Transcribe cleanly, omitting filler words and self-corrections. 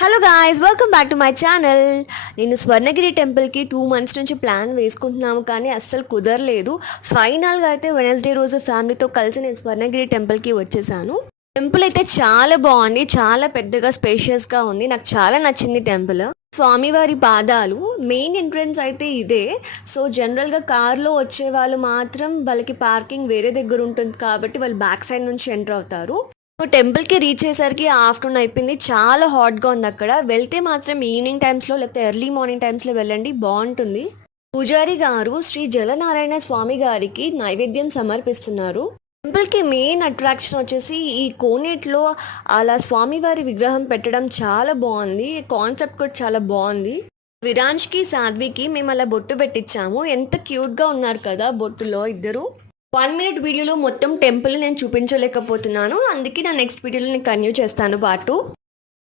Hello guys, welcome back to my channel. నేను స్వర్ణగిరి టెంపుల్కి 2 months నుంచి ప్లాన్ వేసుకుంటున్నాము, కానీ అస్సలు కుదరలేదు. ఫైనల్గా అయితే వెనస్డే రోజు ఫ్యామిలీతో కలిసి నేను స్వర్ణగిరి టెంపుల్కి వచ్చేసాను. టెంపుల్ అయితే చాలా బాగుంది, చాలా పెద్దగా స్పేషియస్గా ఉంది. నాకు చాలా నచ్చింది టెంపుల్. స్వామివారి పాదాలు మెయిన్ ఎంట్రన్స్ అయితే ఇదే. సో జనరల్గా కార్లో వచ్చే వాళ్ళు మాత్రం వాళ్ళకి పార్కింగ్ వేరే దగ్గర ఉంటుంది కాబట్టి వాళ్ళు బ్యాక్ సైడ్ నుంచి ఎంటర్ అవుతారు. టెంపుల్కి రీచ్ అయ్యేసరికి ఆఫ్టర్నూన్ అయిపోయింది. చాలా హాట్గా ఉంది అక్కడ. వెళ్తే మాత్రం ఈవినింగ్ టైమ్స్లో లేకపోతే ఎర్లీ మార్నింగ్ టైమ్స్లో వెళ్ళండి, బాగుంటుంది. పూజారి గారు శ్రీ జలనారాయణ స్వామి గారికి నైవేద్యం సమర్పిస్తున్నారు. టెంపుల్కి మెయిన్ అట్రాక్షన్ వచ్చేసి ఈ కోనేట్లో అలా స్వామివారి విగ్రహం పెట్టడం చాలా బాగుంది. కాన్సెప్ట్ కూడా చాలా బాగుంది. విరాంష్కి సాధ్వికి మేము అలా బొట్టు పెట్టించాము. ఎంత క్యూట్గా ఉన్నారు కదా బొట్టులో ఇద్దరు. 1 minute వీడియోలో మొత్తం టెంపుల్ నేను చూపించలేకపోతున్నాను, అందుకే నా నెక్స్ట్ వీడియోలో నేను కంటిన్యూ చేస్తాను పార్ట్ 2.